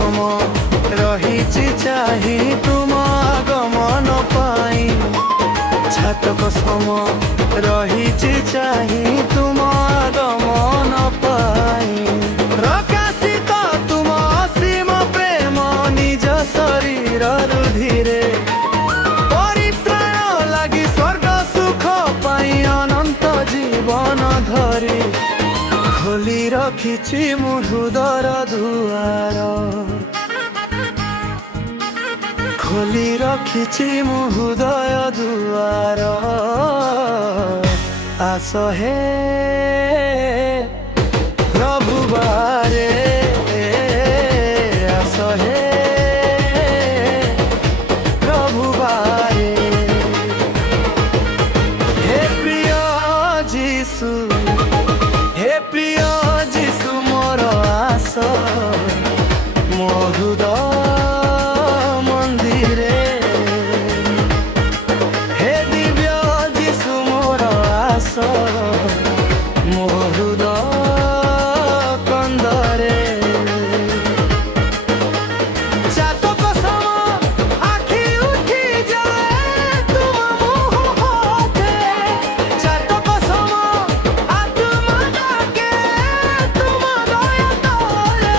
प्रथम रही चाही तुम आगमन पाई छातक सम रही चाही तुम आगमन पाई प्रकाशित तुम असीम प्रेम निज शरीर रुधिरे परित्राण लगी स्वर्ग सुख पाई अनंत जीवन धरी खोली रखिछि मु हृदयर दुआर खोली रखिछि मु हृदय दुआर आस हे प्रभु बारे आस हे प्रभु बारे हे प्रिय जीशु हे प्रिय जीशु मोर आस मो हृदय मंदिरे हे दिव्य जीशु मोर आस मो हृदय कंदरे चातक सम आखि उठी जाए तुम मुँह होते चातक सम आत्मा डाके तुम दया तोले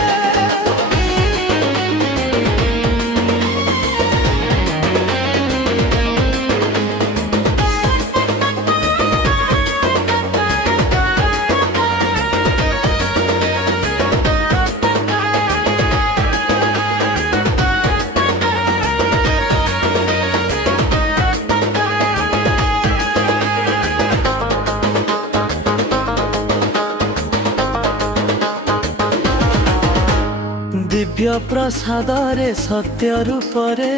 दिव्य प्रसाद रे सत्य रूप रे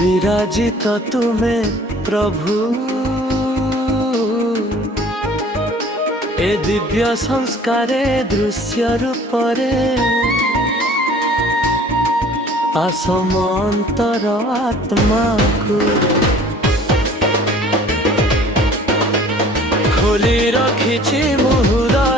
विराजित तुमे प्रभु ए दिव्य संस्कारे दृश्य रूप रे आसमंतर आत्मा को खोली रखिछि मु हृदय